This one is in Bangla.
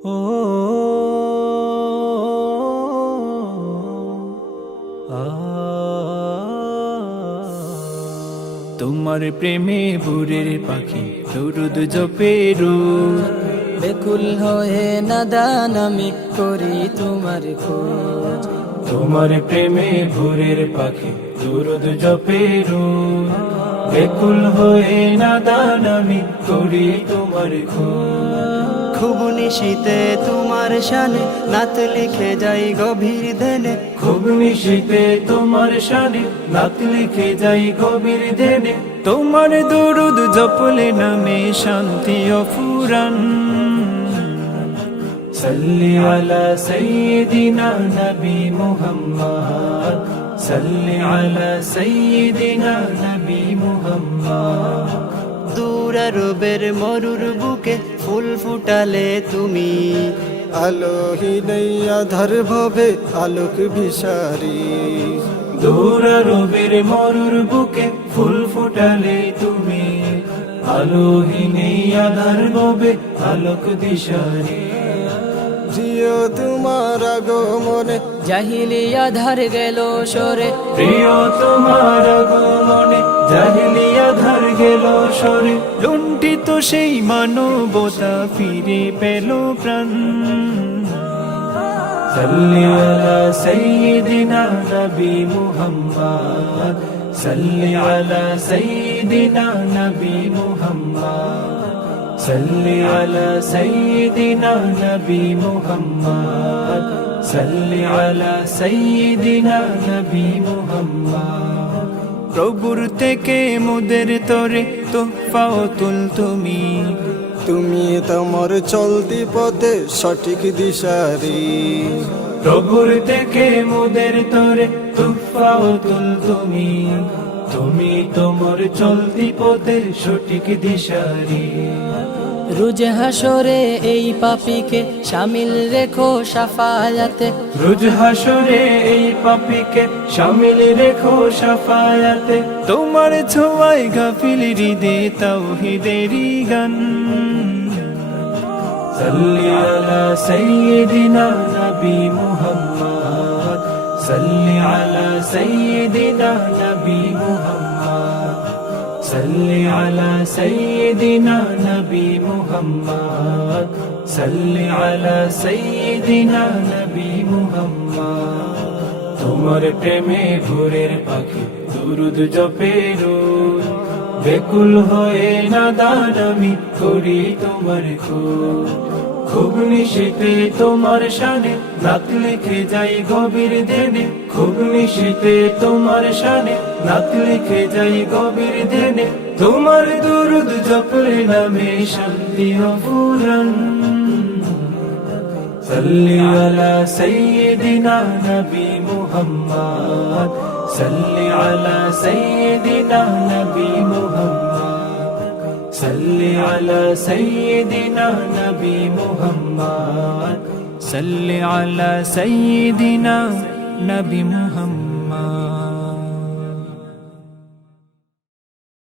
ও তোমার প্রেমে ভোরের পাখি দুরুদ জপেরু বেকুল হয়ে নাদান আমি করি তোমার খোঁজ। তোমার প্রেমে ভোরের পাখি দুরুদ জপেরু বেকুল হয়ে নাদান আমি করি তোমার খুব নিশীতে তোমার শানে নাত লিখে যাই গভীর দেনে খুব নিশীতে তোমার শানে নাত লিখে যাই গভীর দেনে তোমার দরুদ জপলে নামে শান্তি অফুরান সাল্লি আলা সাইয়্যিদিনা নবী মুহাম্মদ। সাল্লি আলা সাইয়্যিদিনা নবী মুহাম্মদ। দূরারবের মরুর বুকে ফুল ফুটালে তুমি। আলোহীন আধার ভবে আলোক ভিসারি দূর রবির মরুর বুকে ফুল ফুটালে তুমি। আলোহীনে আধার গবে আলোক দিশারি প্রিয় তোমার আগমনে। জাহিলিয়া ধার গেল সরে প্রিয় তোমার আগমনে জাহিলিয়া ধার গেল সরে লুণ্ঠিত সেই মানবতা ফিরে পেল প্রাণ। সাল্লি আলা সাইয়্যিদিনা নবী মুহাম্মদ। সাল্লি আলা সাইয়্যিদিনা নবী মুহাম্মদ। সাল্লি আলা সাইয়্যিদিনা নবী মুহাম্মদ সাল্লি আলা সাইয়্যিদিনা নবী মুহাম্মদ প্রভুর থেকে মোদের তরে তোফাও তুল তুমি। তুমি তোমার চলতি পথে সঠিক দিশারি। প্রভুর থেকে মোদের তরে তুফাও তুল তুমি। তুমি তোমার চলতি পথের সঠিক দিশারি। রুজ হাসরে এই পাপিকে শামিল রেখো সাফায়াতে। রোজ হাসরে এই পাপিকে শামিল রেখো সাফায়াতে। তোমার ছোঁয়ায় গাফিল হৃদে তাওহিদেরি গান। সাল্লি আলা সাইয়্যিদিনা নবী মুহাম্মদ। সাল্লি আলা সাইয়্যিদিনা নবী মুহাম্মদ। সাল্লি আলা সাইয়্যিদিনা নবী মুহাম্মদ। সাল্লি আলা সাইয়্যিদিনা নবী মুহাম্মদ। তোমার প্রেমে ভোরের পাখি দুরুদ জপেরু বেকুল হয়ে নাদান আমি করি তোমার খোঁজ। খুব নিশীতে তোমার শানে নাত লিখে যাই গভীর দেনে খুব নিশীতে তোমার শানে নাত লিখে যাই গভীর দেনে তোমার দুরুদ জপলে নামে শান্তি অফুরান صل على سيدنا نبي محمد صل على سيدنا نبي محمد সাল্লি আলা সাইয়্যিদিনা নবী মুহাম্মদ। সাল্লি আলা সাইয়্যিদিনা নবী মুহাম্মদ।